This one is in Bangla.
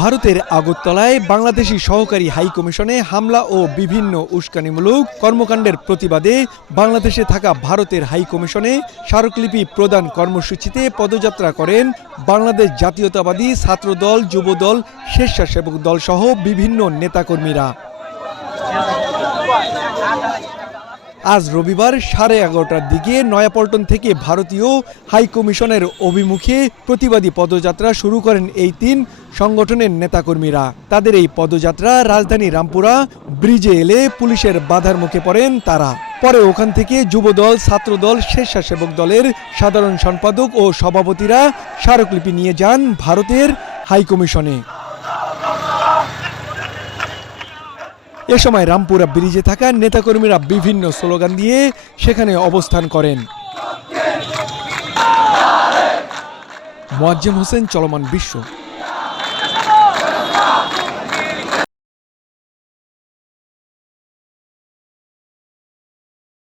ভারতের আগরতলায় বাংলাদেশি সহকারী হাই কমিশনে হামলা ও বিভিন্ন উস্কানিমূলক কর্মকাণ্ডের প্রতিবাদে বাংলাদেশে থাকা ভারতের হাই কমিশনে স্মারকলিপি প্রদান কর্মসূচিতে পদযাত্রা করেন বাংলাদেশ জাতীয়তাবাদী ছাত্রদল, যুবদল, স্বেচ্ছাসেবক দল সহ বিভিন্ন নেতাকর্মীরা। আজ রবিবার সাড়ে এগারোটার দিকে নয়াপল্টন থেকে ভারতীয় হাই কমিশনের অভিমুখে প্রতিবাদী পদযাত্রা শুরু করেন এই তিন সংগঠনের নেতাকর্মীরা। তাদের এই পদযাত্রা রাজধানী রামপুরা ব্রিজে এলে পুলিশের বাধার মুখে পড়েন তারা। পরে ওখান থেকে যুবদল, ছাত্রদল, স্বেচ্ছাসেবক দলের সাধারণ সম্পাদক ও সভাপতিরা স্মারকলিপি নিয়ে যান ভারতের হাই এ সময় রামপুরা ব্রিজে থাকা নেতাকর্মীরা বিভিন্ন স্লোগান দিয়ে সেখানে অবস্থান করেন। মোয়াজ্জেম হোসেন, চলমান বিশ্ব।